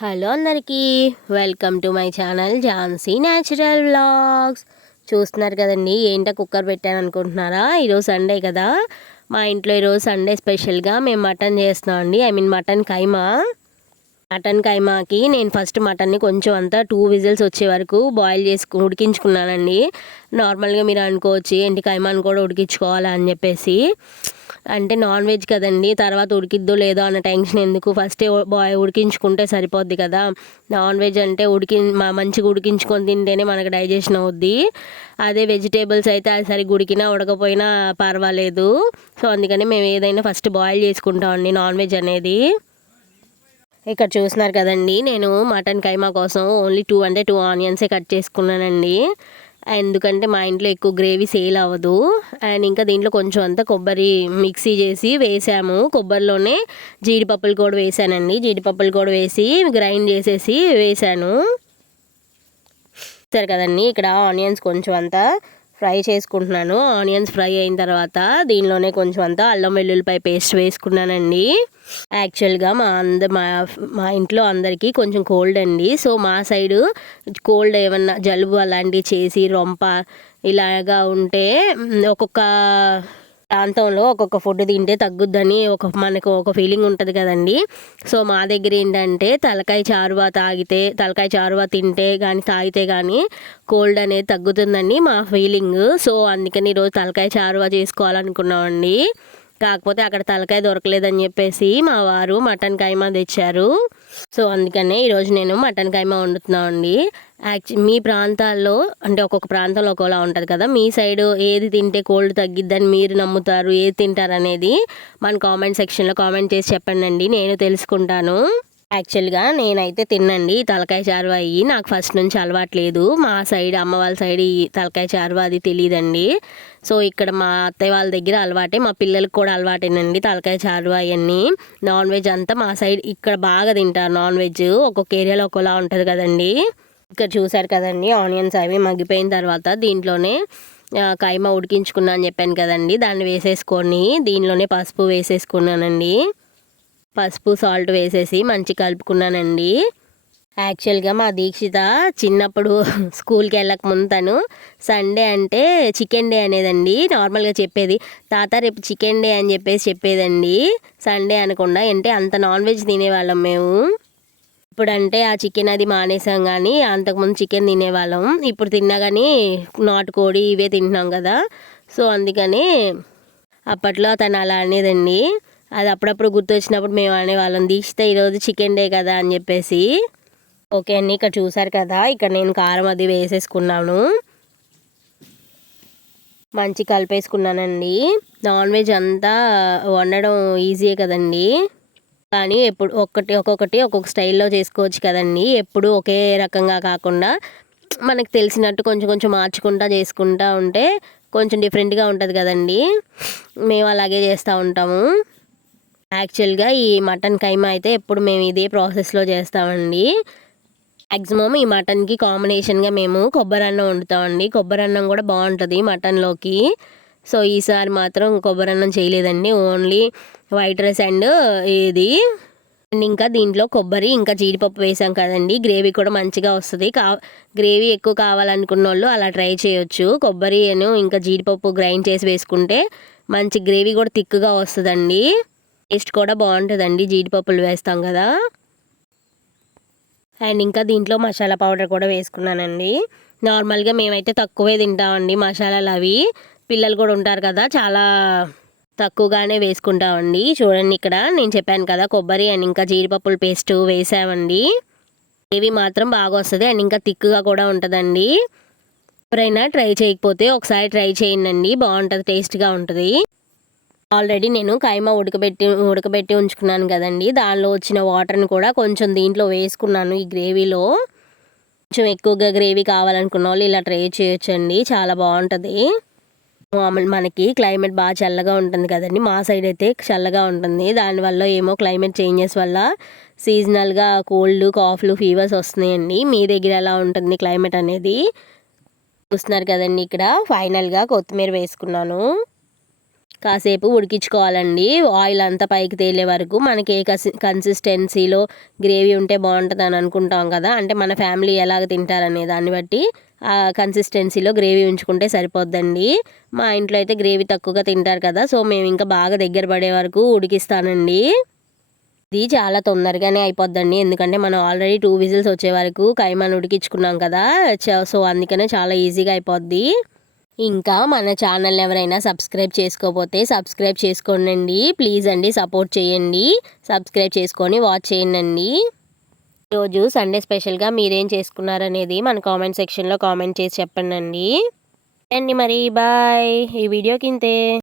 Hello అందరికీ, welcome to my channel Jhansi natural vlogs. చూస్తున్నారు కదండి, ఏంటో కుక్కర్ పెట్టాను అనుకుంటున్నారా? ఈరోజు సండే కదా, మా ఇంట్లో ఈరోజు సండే స్పెషల్గా మేము మటన్ చేస్తున్నాం అండి. మటన్ కైమా. మటన్ కైమాకి నేను ఫస్ట్ మటన్ని కొంచెం అంతా 2 విజిల్స్ వచ్చే వరకు బాయిల్ చేసి ఉడికించుకున్నానండి. నార్మల్గా మీరు అనుకోవచ్చు ఏంటి కైమాని కూడా ఉడికించుకోవాలా అని చెప్పేసి. అంటే నాన్ వెజ్ కదండి, తర్వాత ఉడికిద్దో లేదో అన్న టెన్షన్ ఎందుకు, ఫస్టే ఉడికించుకుంటే సరిపోద్ది కదా. నాన్ వెజ్ అంటే మంచిగా ఉడికించుకొని తింటేనే మనకు డైజెషన్ అవుద్ది. అదే వెజిటేబుల్స్ అయితే అది సరిగ్గా ఉడికినా ఉడకపోయినా పర్వాలేదు. సో అందుకని మేము ఏదైనా ఫస్ట్ బాయిల్ చేసుకుంటామండి నాన్ వెజ్ అనేది. ఇక్కడ చూస్తున్నారు కదండి, నేను మటన్ కైమా కోసం ఓన్లీ 2 ఆనియన్సే కట్ చేసుకున్నానండి. ఎందుకంటే మా ఇంట్లో ఎక్కువ గ్రేవీ సేల్ అవ్వదు. అండ్ ఇంకా దీంట్లో కొంచెం అంతా కొబ్బరి మిక్సీ చేసి వేసాము. కొబ్బరిలోనే జీడిపప్పులు కూడా వేసానండి. జీడిపప్పులు కూడా వేసి గ్రైండ్ చేసేసి వేసాను. సరే కదండి, ఇక్కడ ఆనియన్స్ కొంచెం అంతా ఫ్రై చేసుకుంటున్నాను. ఆనియన్స్ ఫ్రై అయిన తర్వాత దీనిలోనే కొంచెం అంతా అల్లం వెల్లుల్లిపాయ పేస్ట్ వేసుకున్నానండి. యాక్చువల్గా మా ఇంట్లో అందరికీ కొంచెం కోల్డ్ అండి. సో మా సైడు కోల్డ్ ఏమన్నా జలుబు అలాంటివి చేసి రొంప ఇలాగా ఉంటే ఒక్కొక్క ప్రాంతంలో ఒక్కొక్క ఫుడ్ తింటే తగ్గుద్దని మనకు ఒక ఫీలింగ్ ఉంటుంది కదండి. సో మా దగ్గర ఏంటంటే తలకాయ చారువా తింటే కానీ తాగితే కానీ కోల్డ్ అనేది తగ్గుతుందండి మా ఫీలింగ్. సో అందుకని ఈరోజు తలకాయ చారువా చేసుకోవాలనుకున్నామండి. కాకపోతే అక్కడ తలకాయ దొరకలేదని చెప్పేసి మా వారు మటన్ కైమా తెచ్చారు. సో అందుకనే ఈరోజు నేను మటన్ కైమా వండుతున్నామండి. మీ ప్రాంతాల్లో అంటే ఒక్కొక్క ప్రాంతంలో ఒకలా ఉంటుంది కదా, మీ సైడ్ ఏది తింటే కోల్డ్ తగ్గిద్దని మీరు నమ్ముతారు, ఏది తింటారు అనేది మన కామెంట్ సెక్షన్లో కామెంట్ చేసి చెప్పండి, నేను తెలుసుకుంటాను. యాక్చువల్గా నేనైతే తిన్నండి తలకాయ చారువా అయ్యి, నాకు ఫస్ట్ నుంచి అలవాట్లేదు. మా సైడ్ అమ్మ వాళ్ళ సైడ్ ఈ తలకాయ చారువా అది తెలియదండి. సో ఇక్కడ మా అత్తయ్య వాళ్ళ దగ్గర అలవాటే, మా పిల్లలకు కూడా అలవాటేనండి తలకాయ చారువా అవన్నీ. నాన్ వెజ్ అంతా మా సైడ్ ఇక్కడ బాగా తింటారు. నాన్ వెజ్ ఒక్కొక్క ఏరియాలో ఒక్కోలా ఉంటుంది కదండి. ఇక్కడ చూసారు కదండి, ఆనియన్స్ అవి మగ్గిపోయిన తర్వాత దీంట్లోనే కైమా ఉడికించుకున్నా అని చెప్పాను కదండి, దాన్ని వేసేసుకొని దీనిలోనే పసుపు వేసేసుకున్నానండి. పసుపు సాల్ట్ వేసేసి మంచి కలుపుకున్నానండి. యాక్చువల్గా మా దీక్షిత చిన్నప్పుడు స్కూల్కి వెళ్ళక ముందు తను సండే అంటే చికెన్ డే అనేదండి. నార్మల్గా చెప్పేది, తాత రేపు చికెన్ డే అని చెప్పేదండి. సండే అనకుండా, అంటే అంత నాన్ వెజ్ తినేవాళ్ళం మేము. ఇప్పుడంటే ఆ చికెన్ అది మానేసాం, కానీ అంతకుముందు చికెన్ తినేవాళ్ళం. ఇప్పుడు తిన్నా కానీ నాటుకోడి ఇవే తింటున్నాం కదా. సో అందుకని అప్పట్లో తను అలా అనేదండి. అది అప్పుడప్పుడు గుర్తొచ్చినప్పుడు మేము అనేవాళ్ళం, దీక్షిత ఈరోజు చికెన్ డే కదా అని చెప్పేసి. ఓకే అండి, ఇక్కడ చూసారు కదా, ఇక్కడ నేను కారం అది వేసేసుకున్నాను. మంచి కలిపేసుకున్నానండి. నాన్ వెజ్ అంతా వండడం ఈజీయే కదండి, కానీ ఎప్పుడు ఒక్కొక్కటి ఒక్కొక్క స్టైల్లో చేసుకోవచ్చు కదండి. ఎప్పుడు ఒకే రకంగా కాకుండా మనకు తెలిసినట్టు కొంచెం కొంచెం మార్చుకుంటా చేసుకుంటా ఉంటే కొంచెం డిఫరెంట్గా ఉంటుంది కదండి. మేము అలాగే చేస్తూ ఉంటాము. యాక్చువల్గా ఈ మటన్ కైమా అయితే ఎప్పుడు మేము ఇదే ప్రాసెస్లో చేస్తామండి. మ్యాక్సిమం ఈ మటన్కి కాంబినేషన్గా మేము కొబ్బరి అన్నం వండుతామండి. కొబ్బరి అన్నం కూడా బాగుంటుంది మటన్లోకి. సో ఈసారి మాత్రం కొబ్బరి అన్నం చేయలేదండి, ఓన్లీ వైట్ రైస్ అండ్ ఇది. అండ్ ఇంకా దీంట్లో కొబ్బరి ఇంకా జీడిపప్పు వేసాం కదండి, గ్రేవీ కూడా మంచిగా వస్తుంది. గ్రేవీ ఎక్కువ కావాలనుకున్న వాళ్ళు అలా ట్రై చేయొచ్చు. కొబ్బరి ఇంకా జీడిపప్పు గ్రైండ్ చేసి వేసుకుంటే మంచి గ్రేవీ కూడా థిక్గా వస్తుందండి. టేస్ట్ కూడా బాగుంటుందండి, జీడిపప్పులు వేస్తాం కదా. అండ్ ఇంకా దీంట్లో మసాలా పౌడర్ కూడా వేసుకున్నానండి. నార్మల్గా మేమైతే తక్కువే తింటామండి మసాలాలు అవి. పిల్లలు కూడా ఉంటారు కదా, చాలా తక్కువగానే వేసుకుంటామండి. చూడండి, ఇక్కడ నేను చెప్పాను కదా కొబ్బరి అండ్ ఇంకా జీడిపప్పుల పేస్ట్ వేసామండి. గ్రేవీ మాత్రం బాగా వస్తుంది అండ్ ఇంకా థిక్గా కూడా ఉంటుందండి. ఎవరైనా ట్రై చేయకపోతే ఒకసారి ట్రై చేయండి, బాగుంటుంది, టేస్ట్గా ఉంటుంది. ఆల్రెడీ నేను కైమా ఉడకబెట్టి ఉంచుకున్నాను కదండి, దానిలో వచ్చిన వాటర్ని కూడా కొంచెం దీంట్లో వేసుకున్నాను. ఈ గ్రేవీలో కొంచెం ఎక్కువగా గ్రేవీ కావాలనుకున్న వాళ్ళు ఇలా ట్రై చేయొచ్చండి, చాలా బాగుంటుంది. మనకి క్లైమేట్ బాగా చల్లగా ఉంటుంది కదండి, మా సైడ్ అయితే చల్లగా ఉంటుంది. దానివల్ల ఏమో క్లైమేట్ చేంజెస్ వల్ల సీజనల్గా కోల్డ్ కాఫ్లు ఫీవర్స్ వస్తున్నాయండి. మీ దగ్గర ఎలా ఉంటుంది క్లైమేట్ అనేది చూస్తున్నారు కదండి. ఇక్కడ ఫైనల్గా కొత్తిమీర వేసుకున్నాను. కాసేపు ఉడికించుకోవాలండి. ఆయిల్ అంతా పైకి తేలే వరకు. మనకి ఏ కన్సిస్టెన్సీలో గ్రేవీ ఉంటే బాగుంటుందని అనుకుంటాం కదా, అంటే మన ఫ్యామిలీ ఎలాగ తింటారనే దాన్ని బట్టి ఆ కన్సిస్టెన్సీలో గ్రేవీ ఉంచుకుంటే సరిపోద్దండి. మా ఇంట్లో అయితే గ్రేవీ తక్కువగా తింటారు కదా, సో మేము ఇంకా బాగా దగ్గర పడే వరకు ఉడికిస్తానండి. ఇది చాలా తొందరగానే అయిపోద్దండి, ఎందుకంటే మనం ఆల్రెడీ 2 విజిల్స్ వచ్చే వరకు కైమాని ఉడికించుకున్నాం కదా, సో అందుకనే చాలా ఈజీగా అయిపోద్ది. ఇంకా మన ఛానల్ ఎవరైనా సబ్స్క్రైబ్ చేసుకోకపోతే సబ్స్క్రైబ్ చేసుకోండి ప్లీజ్ అండి, సపోర్ట్ చేయండి. సబ్స్క్రైబ్ చేసుకొని వాచ్ చేయండి. ఈరోజు సండే స్పెషల్గా మీరేం చేసుకున్నారనేది మన కామెంట్ సెక్షన్లో కామెంట్ చేసి చెప్పండి. మరి బాయ్. ఈ వీడియోకి ఇంతే.